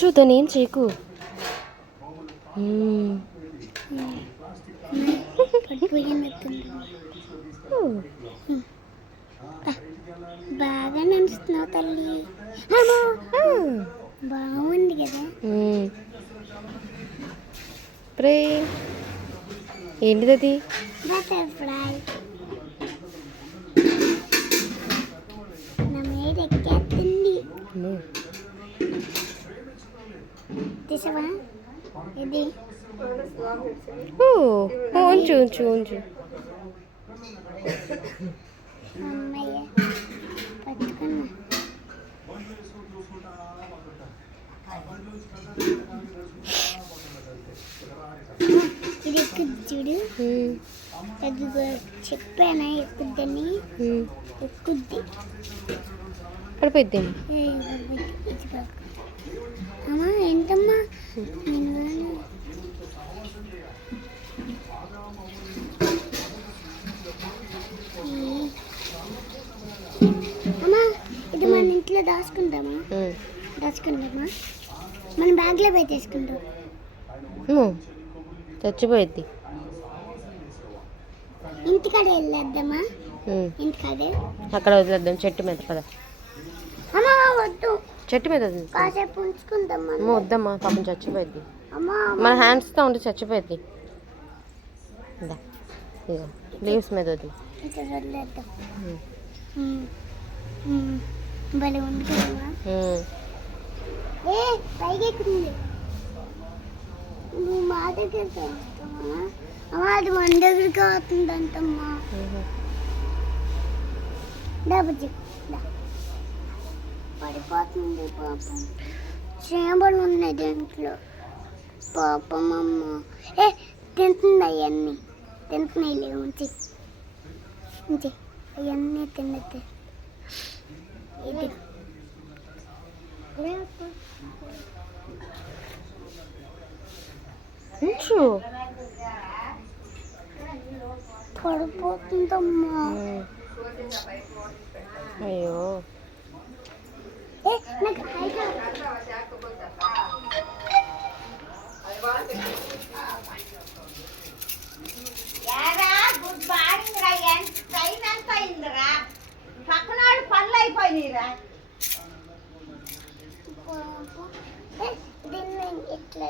చూద్దాం ఏం చేయకు. బాగా నడుస్తున్నావు తల్లి. బాగుంది కదా. ప్రే ఏంటిది అది? బటర్ఫ్లై. నా మీద ఎక్కేస్తుంది. తీసావా ఇది? ఉంచు ఉంచు ఉంచు. అమ్మయ్య పట్టుకున్నా. ఇది ఎక్కుద్ది చూడు. అది చెప్పానా ఎక్కుద్దని. ఎక్కుద్ది. పడిపోద్ది. అమ్మా ఏంటమ్మా? అమ్మా ఇది మన ఇంట్లో దాచుకుంటామా? మన బ్యాగ్లో పెట్టేసుకుంటాం. చచ్చిపోయిద్ది. ఇంటికాడ వెళ్ళేద్దామా? ఇంటికాడే అక్కడ వదిలేద్దాం చెట్టు మీద. పద. అమ్మా వద్దు, చెట్టు మీద కాసేపు ఉంచుకుందామా? వద్దమ్మా, పాపం చచ్చిపోయిద్ది. అమ్మా మన హ్యాండ్స్తో ఉంటే చచ్చిపోయిద్ది. లీవ్స్ మీద వద్దు. వదిలేద్దాం. భలే ఉంది కదమ్మా. పైకి ఎక్కుతుంది. నువ్వు మా దగ్గరికి వస్తావా? అమ్మా అది మన దగ్గరికి అవుతుందంటమ్మా. డబ్బు పడిపోతుంది పాపం. చేపలు ఉన్నాయి దీంట్లో పాపం. అమ్మ తింటుంది. అవన్నీ తింటున్నాయి. లేవు ఉంచి ఉంచి అవన్నీ తిన్నట్టే. ఇది పడిపోతుందమ్మా. అయ్యో గుడ్ మార్నింగ్ రా. ట్రైన్ ఎంత అయిందిరా? పక్కన పనులు అయిపోయినాయిరా. దీన్ని ఇట్లా